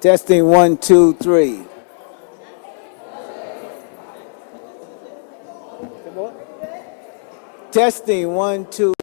Testing 1, 2, 3. Testing 1, 2.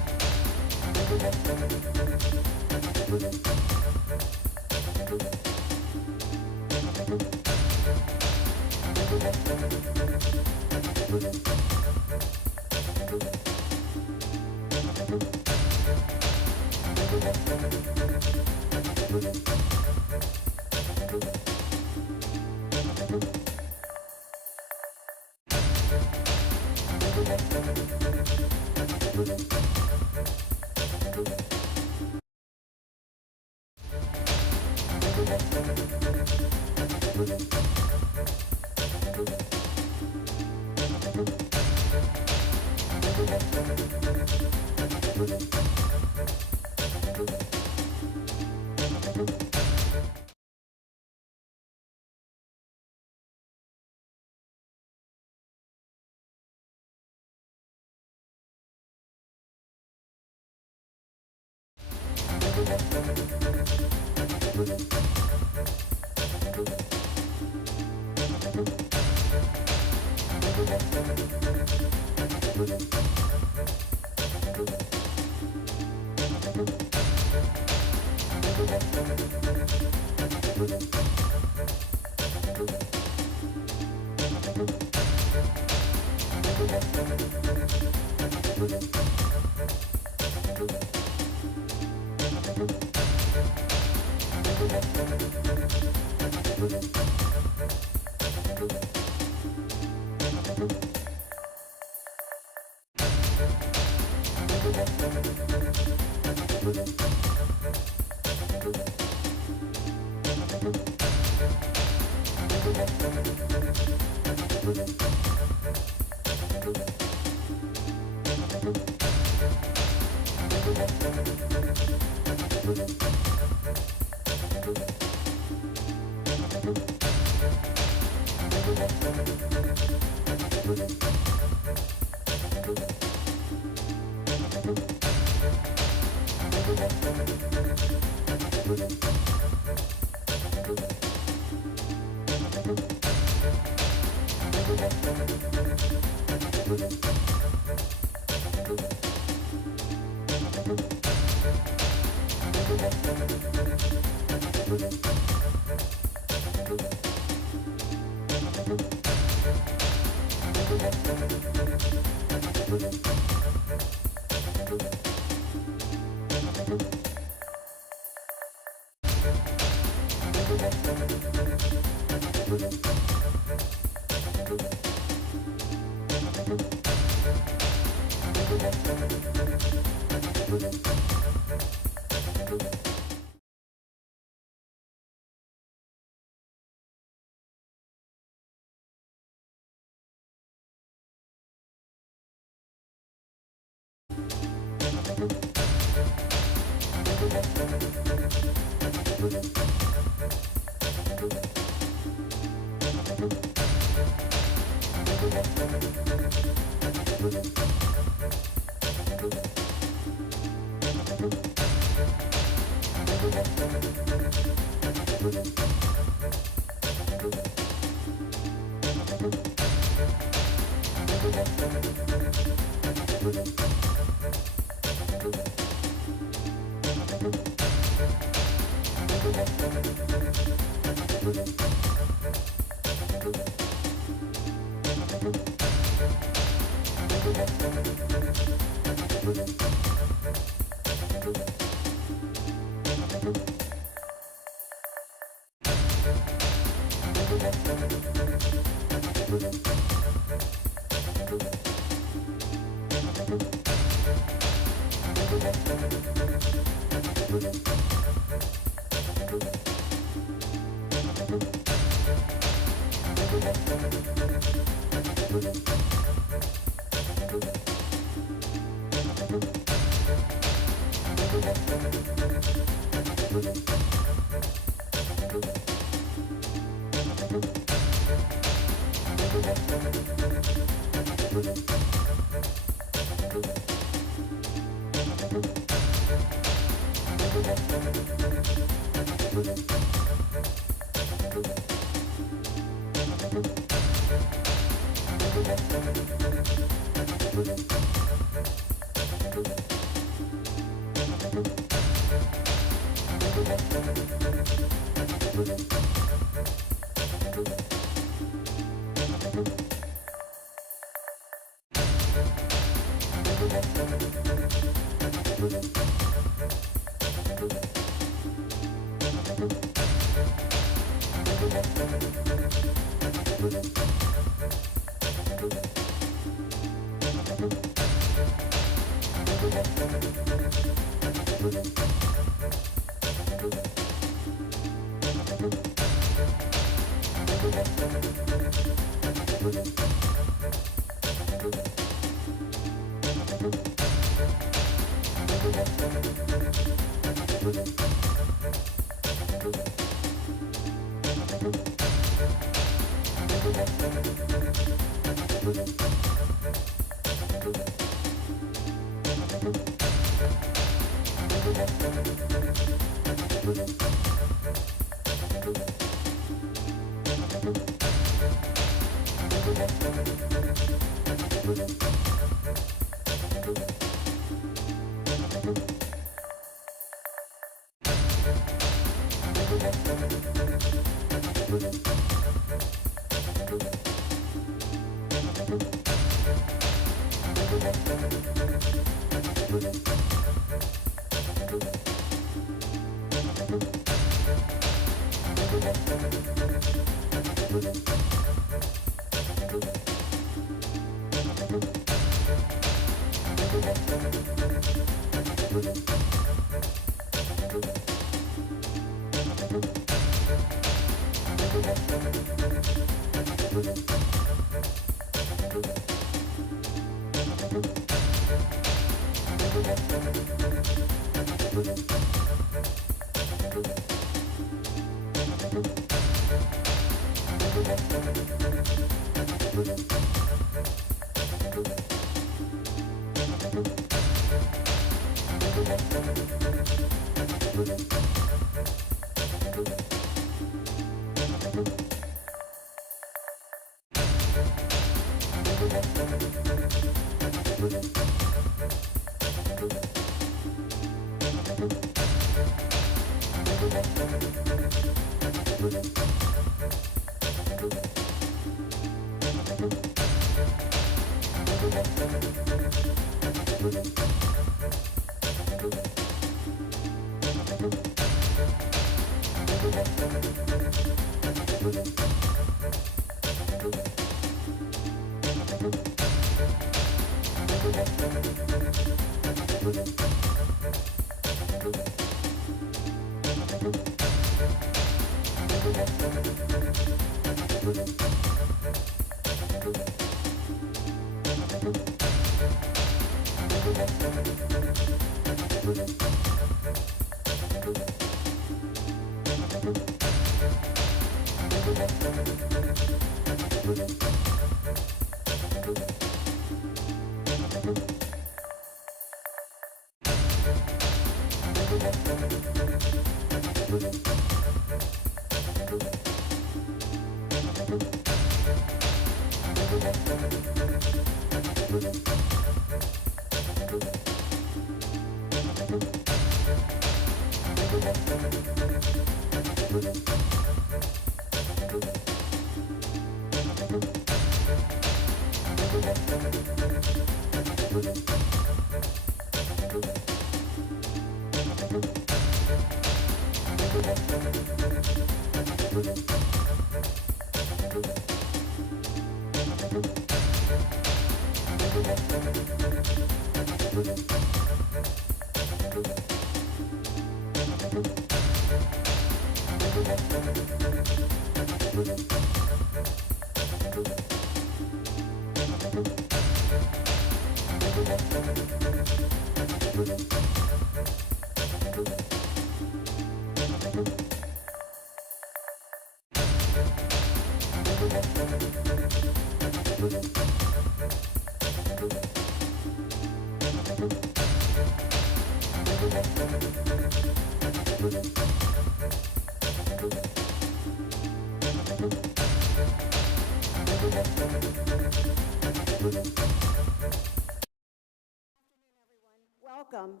Welcome.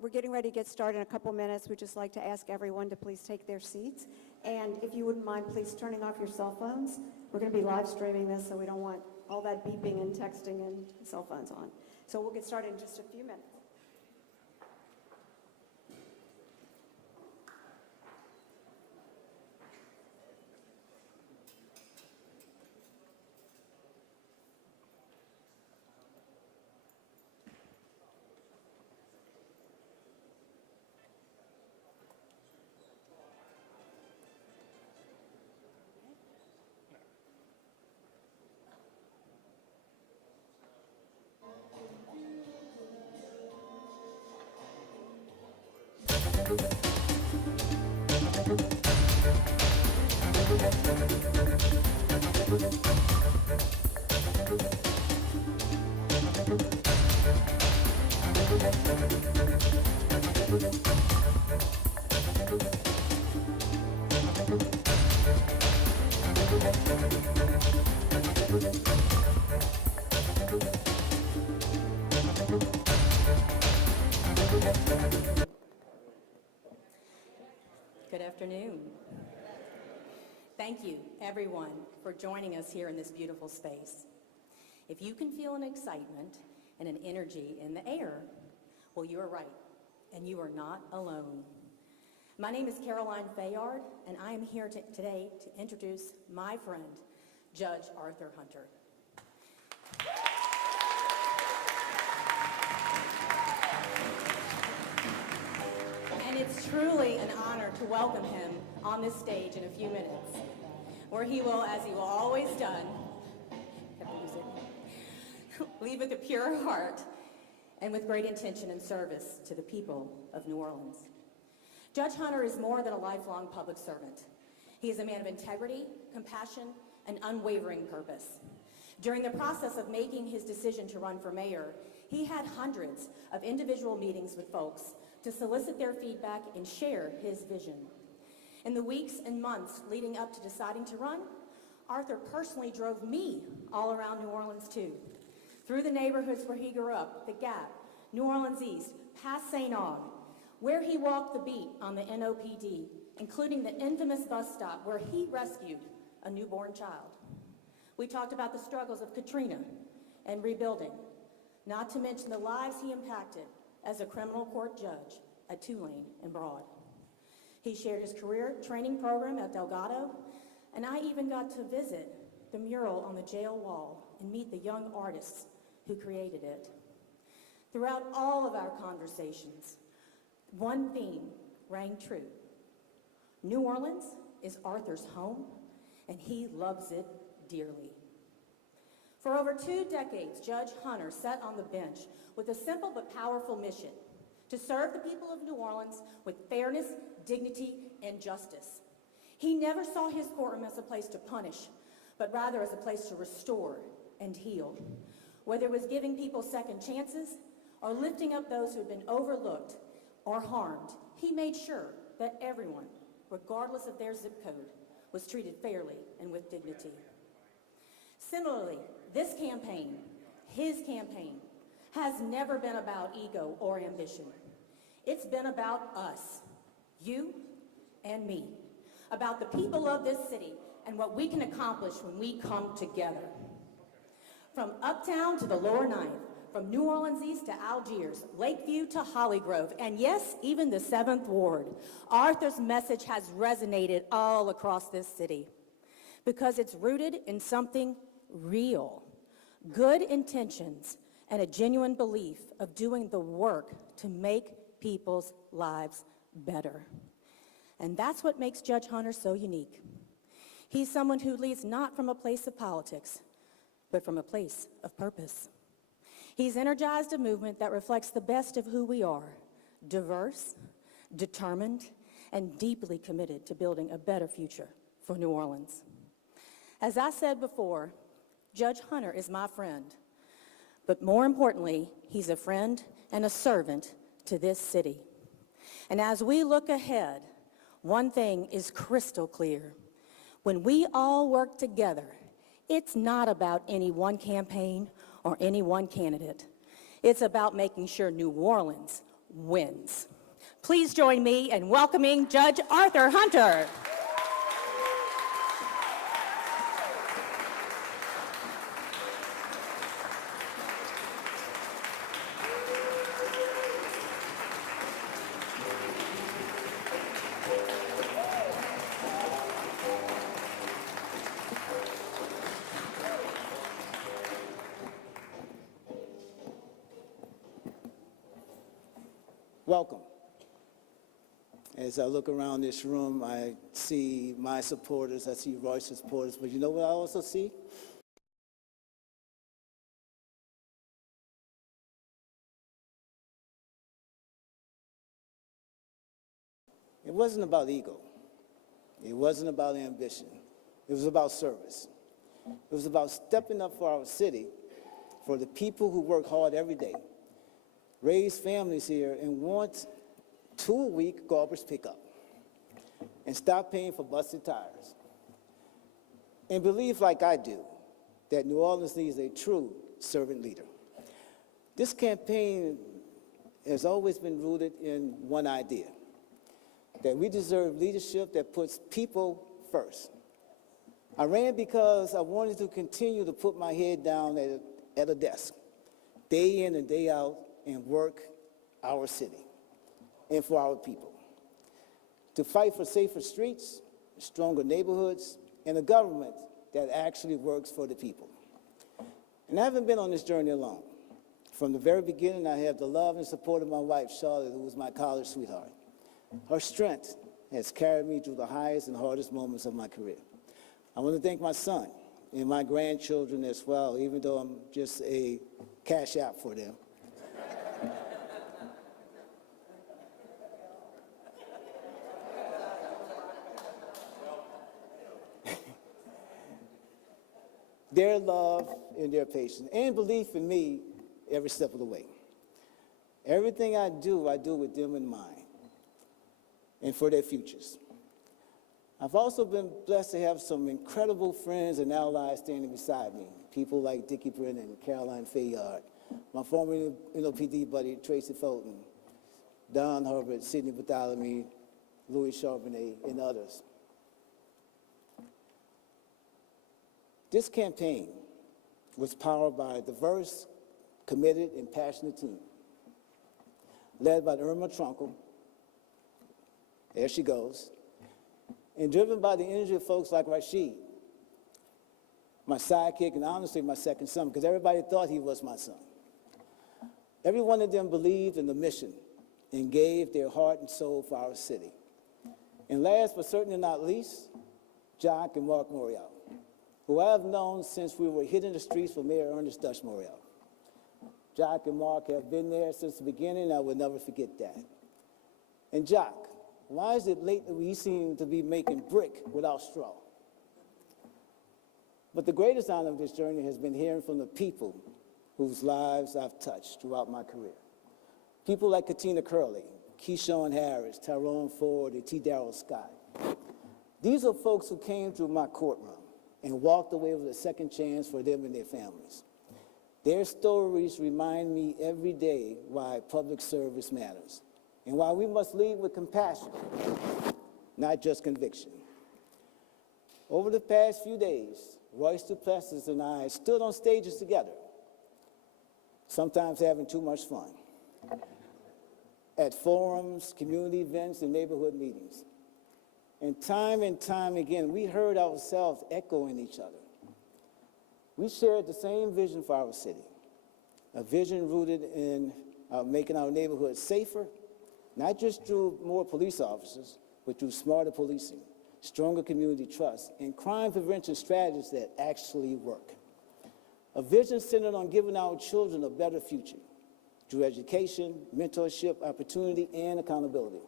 We're getting ready to get started in a couple minutes. We'd just like to ask everyone to please take their seats. And if you wouldn't mind, please turning off your cell phones. We're going to be live streaming this, so we don't want all that beeping and texting and cell phones on. So we'll get started in just a few minutes. Good afternoon. Thank you, everyone, for joining us here in this beautiful space. If you can feel an excitement and an energy in the air, well, you are right, and you are not alone. My name is Caroline Fayard, and I am here today to introduce my friend, Judge Arthur Hunter. And it's truly an honor to welcome him on this stage in a few minutes, where he will, as he will always done, lead with a pure heart and with great intention and service to the people of New Orleans. Judge Hunter is more than a lifelong public servant. He is a man of integrity, compassion, and unwavering purpose. During the process of making his decision to run for mayor, he had hundreds of individual meetings with folks to solicit their feedback and share his vision. In the weeks and months leading up to deciding to run, Arthur personally drove me all around New Orleans too, through the neighborhoods where he grew up, the Gap, New Orleans East, past St. Aug, where he walked the beat on the NOPD, including the infamous bus stop where he rescued a newborn child. We talked about the struggles of Katrina and rebuilding, not to mention the lives he impacted as a criminal court judge at Tulane and Broad. He shared his career training program at Delgado, and I even got to visit the mural on the jail wall and meet the young artists who created it. Throughout all of our conversations, one theme rang true. New Orleans is Arthur's home, and he loves it dearly. For over 2 decades, Judge Hunter sat on the bench with a simple but powerful mission: to serve the people of New Orleans with fairness, dignity, and justice. He never saw his courtroom as a place to punish, but rather as a place to restore and heal. Whether it was giving people second chances or lifting up those who had been overlooked or harmed, he made sure that everyone, regardless of their zip code, was treated fairly and with dignity. Similarly, this campaign, his campaign, has never been about ego or ambition. It's been about us, you and me, about the people of this city and what we can accomplish when we come together. From Uptown to the Lower Ninth, from New Orleans East to Algiers, Lakeview to Hollygrove, and yes, even the 7th Ward, Arthur's message has resonated all across this city because it's rooted in something real, good intentions, and a genuine belief of doing the work to make people's lives better. And that's what makes Judge Hunter so unique. He's someone who leads not from a place of politics, but from a place of purpose. He's energized a movement that reflects the best of who we are: diverse, determined, and deeply committed to building a better future for New Orleans. As I said before, Judge Hunter is my friend, but more importantly, he's a friend and a servant to this city. And as we look ahead, one thing is crystal clear. When we all work together, it's not about any one campaign or any one candidate. It's about making sure New Orleans wins. Please join me in welcoming Judge Arthur Hunter. Welcome. As I look around this room, I see my supporters, I see Royce's supporters, but you know what I also see? It wasn't about ego. It wasn't about ambition. It was about service. It was about stepping up for our city, for the people who work hard every day, raise families here, and want 2-a-week garbage pickup, and stop paying for busted tires. And believe, like I do, that New Orleans needs a true servant leader. This campaign has always been rooted in one idea, that we deserve leadership that puts people first. I ran because I wanted to continue to put my head down at a desk, day in and day out, and work our city and for our people. To fight for safer streets, stronger neighborhoods, and a government that actually works for the people. And I haven't been on this journey alone. From the very beginning, I have the love and support of my wife, Charlotte, who was my college sweetheart. Her strength has carried me through the highest and hardest moments of my career. I want to thank my son and my grandchildren as well, even though I'm just a cash app for them. Their love and their patience and belief in me every step of the way. Everything I do with them in mind and for their futures. I've also been blessed to have some incredible friends and allies standing beside me. People like Dickie Brennan, Caroline Fayard, my former NOPD buddy Tracy Fulton, Don Hubbard, Sidney Bartholomew, Louis Charbonnet, and others. This campaign was powered by a diverse, committed, and passionate team, led by Irma Trunkle, there she goes, and driven by the energy of folks like Rashid, my sidekick, and honestly my second son, because everybody thought he was my son. Every one of them believed in the mission and gave their heart and soul for our city. And last but certainly not least, Jock and Mark Morial, who I have known since we were hitting the streets for Mayor Ernest Dutch Morial. Jock and Mark have been there since the beginning, and I will never forget that. And Jock, why is it lately we seem to be making brick without straw? But the greatest honor of this journey has been hearing from the people whose lives I've touched throughout my career. People like Katina Curley, Keyshawn Harris, Tyrone Ford, and T. Darrell Scott. These are folks who came through my courtroom and walked away with a second chance for them and their families. Their stories remind me every day why public service matters and why we must lead with compassion, not just conviction. Over the past few days, Royce Duplessis and I stood on stages together, sometimes having too much fun, at forums, community events, and neighborhood meetings. And time again, we heard ourselves echoing each other. We shared the same vision for our city, a vision rooted in making our neighborhoods safer, not just through more police officers, but through smarter policing, stronger community trust, and crime prevention strategies that actually work. A vision centered on giving our children a better future through education, mentorship, opportunity, and accountability.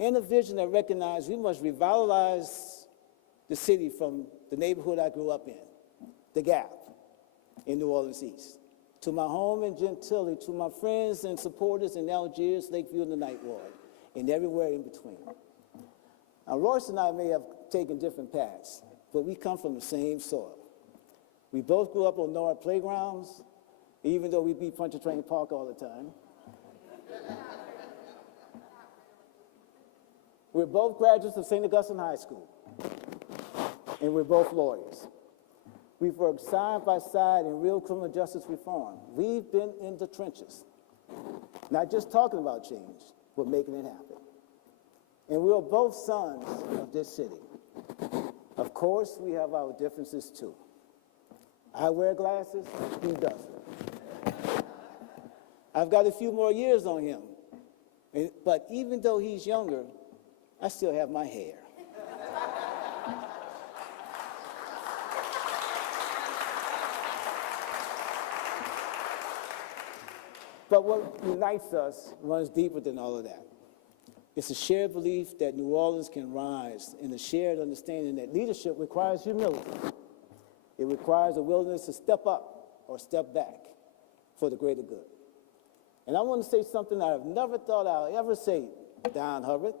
And a vision that recognized we must revitalize the city from the neighborhood I grew up in, the Gap in New Orleans East, to my home in Gentilly, to my friends and supporters in Algiers, Lakeview, and the Ninth Ward, and everywhere in between. Now, Royce and I may have taken different paths, but we come from the same soil. We both grew up on Norwood playgrounds, even though we beat Pontchartrain Park all the time. We're both graduates of St. Augustine High School, and we're both lawyers. We've worked side by side in real criminal justice reform. We've been in the trenches, not just talking about change, but making it happen. And we are both sons of this city. Of course, we have our differences too. I wear glasses, he doesn't. I've got a few more years on him, but even though he's younger, I still have my hair. But what unites us runs deeper than all of that. It's a shared belief that New Orleans can rise, and a shared understanding that leadership requires humility. It requires a willingness to step up or step back for the greater good. And I want to say something I've never thought I'll ever say, Don Hubbard.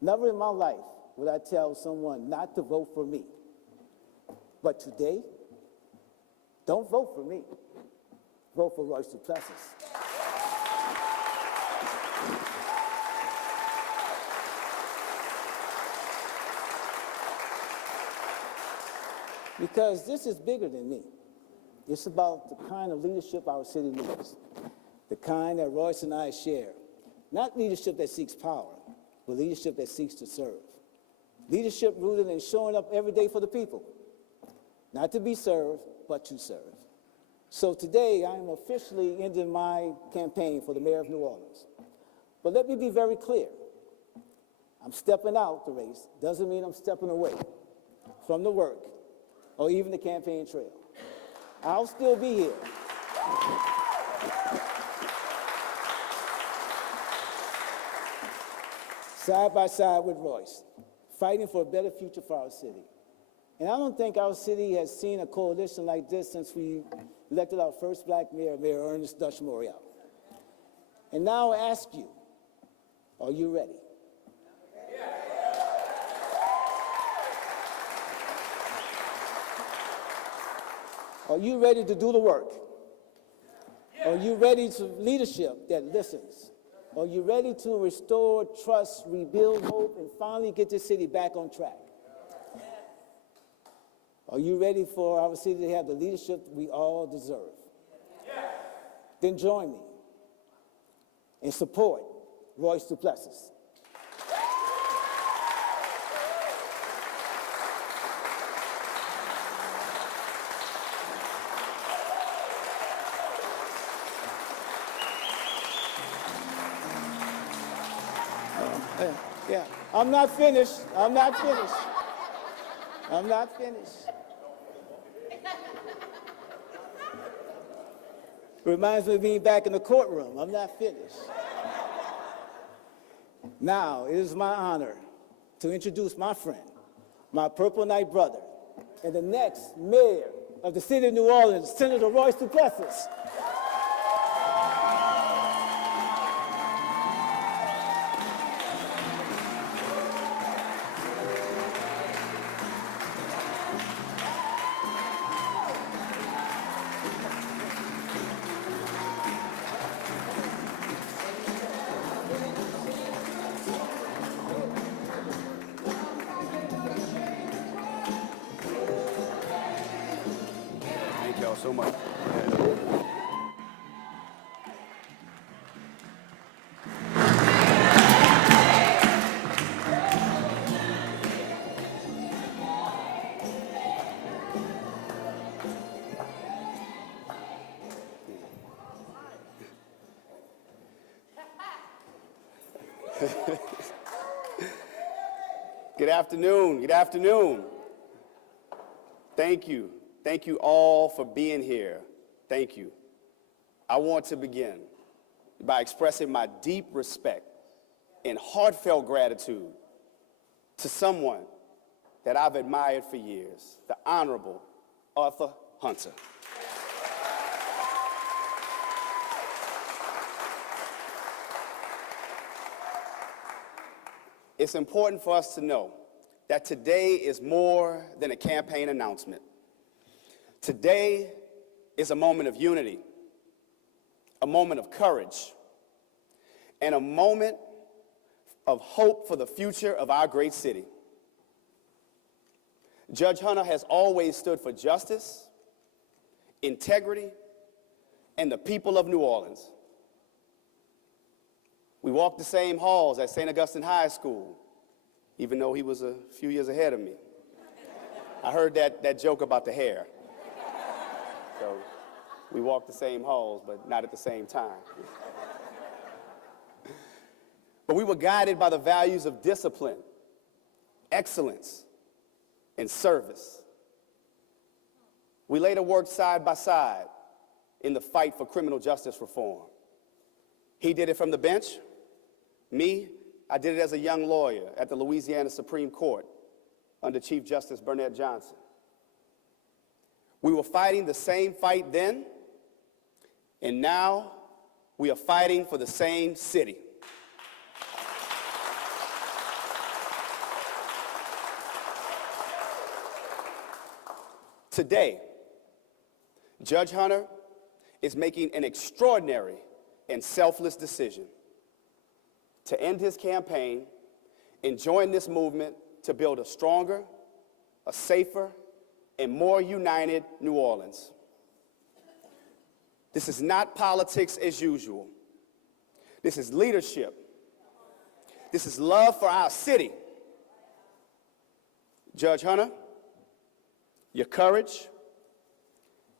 Never in my life would I tell someone not to vote for me. But today, don't vote for me. Vote for Royce Duplessis. Because this is bigger than me. It's about the kind of leadership our city needs, the kind that Royce and I share. Not leadership that seeks power, but leadership that seeks to serve. Leadership rooted in showing up every day for the people, not to be served, but to serve. So today, I am officially ending my campaign for the mayor of New Orleans. But let me be very clear. I'm stepping out the race. Doesn't mean I'm stepping away from the work or even the campaign trail. I'll still be here. Side by side with Royce, fighting for a better future for our city. And I don't think our city has seen a coalition like this since we elected our first black mayor, Mayor Ernest Dutch Morial. And now I ask you, are you ready? Are you ready to do the work? Are you ready to leadership that listens? Are you ready to restore trust, rebuild hope, and finally get this city back on track? Are you ready for our city to have the leadership we all deserve? Then join me and support Royce Duplessis. Yeah, I'm not finished. I'm not finished. I'm not finished. Reminds me of being back in the courtroom. I'm not finished. Now, it is my honor to introduce my friend, my Purple Knight brother, and the next mayor of the city of New Orleans, Senator Royce Duplessis. Thank y'all so much. Good afternoon. Good afternoon. Thank you. Thank you all for being here. Thank you. I want to begin by expressing my deep respect and heartfelt gratitude to someone that I've admired for years, the Honorable Arthur Hunter. It's important for us to know that today is more than a campaign announcement. Today is a moment of unity, a moment of courage, and a moment of hope for the future of our great city. Judge Hunter has always stood for justice, integrity, and the people of New Orleans. We walked the same halls at St. Augustine High School, even though he was a few years ahead of me. I heard that joke about the hair. So we walked the same halls, but not at the same time. But we were guided by the values of discipline, excellence, and service. We later worked side by side in the fight for criminal justice reform. He did it from the bench. Me, I did it as a young lawyer at the Louisiana Supreme Court under Chief Justice Burnett Johnson. We were fighting the same fight then, and now we are fighting for the same city. Today, Judge Hunter is making an extraordinary and selfless decision to end his campaign and join this movement to build a stronger, a safer, and more united New Orleans. This is not politics as usual. This is leadership. This is love for our city. Judge Hunter, your courage,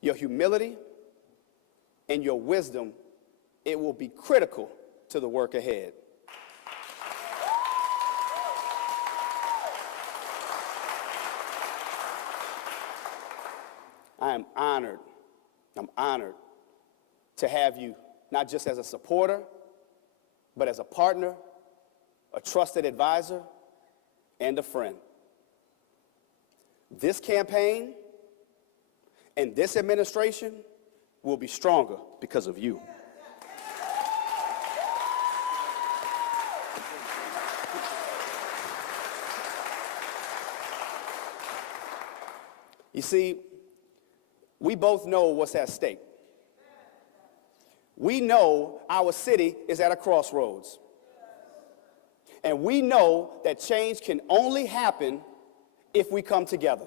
your humility, and your wisdom, it will be critical to the work ahead. I'm honored to have you, not just as a supporter, but as a partner, a trusted advisor, and a friend. This campaign and this administration will be stronger because of you. You see, we both know what's at stake. We know our city is at a crossroads. And we know that change can only happen if we come together.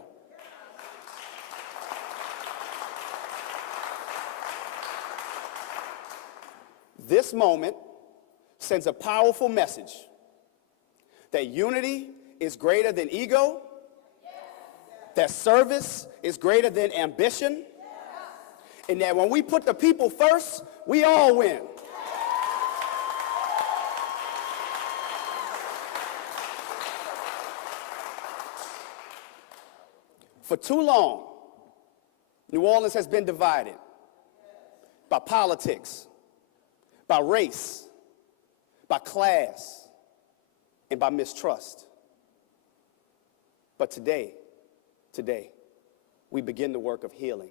This moment sends a powerful message that unity is greater than ego, that service is greater than ambition, and that when we put the people first, we all win. For too long, New Orleans has been divided by politics, by race, by class, and by mistrust. But today, we begin the work of healing,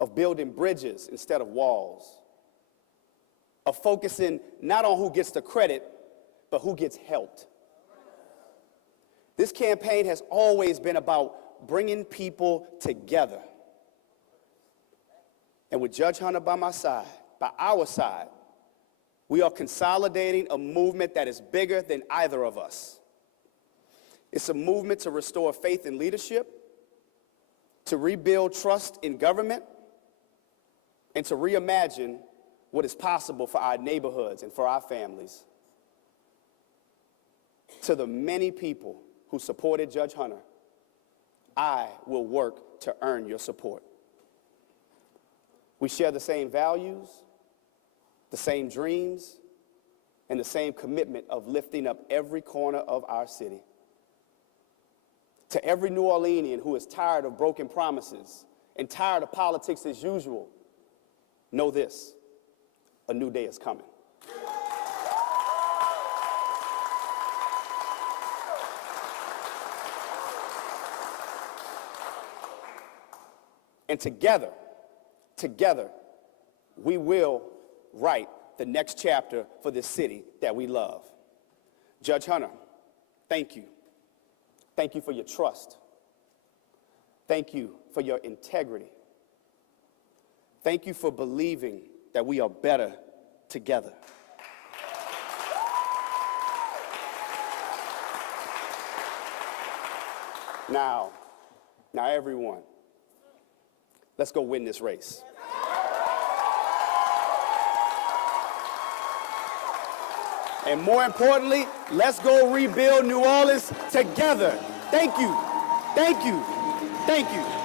of building bridges instead of walls, of focusing not on who gets the credit, but who gets helped. This campaign has always been about bringing people together. And with Judge Hunter by our side, we are consolidating a movement that is bigger than either of us. It's a movement to restore faith in leadership, to rebuild trust in government, and to reimagine what is possible for our neighborhoods and for our families. To the many people who supported Judge Hunter, I will work to earn your support. We share the same values, the same dreams, and the same commitment of lifting up every corner of our city. To every New Orleanian who is tired of broken promises and tired of politics as usual, know this: a new day is coming. And together, we will write the next chapter for this city that we love. Judge Hunter, thank you. Thank you for your trust. Thank you for your integrity. Thank you for believing that we are better together. Now everyone, let's go win this race. And more importantly, let's go rebuild New Orleans together. Thank you. Thank you. Thank you.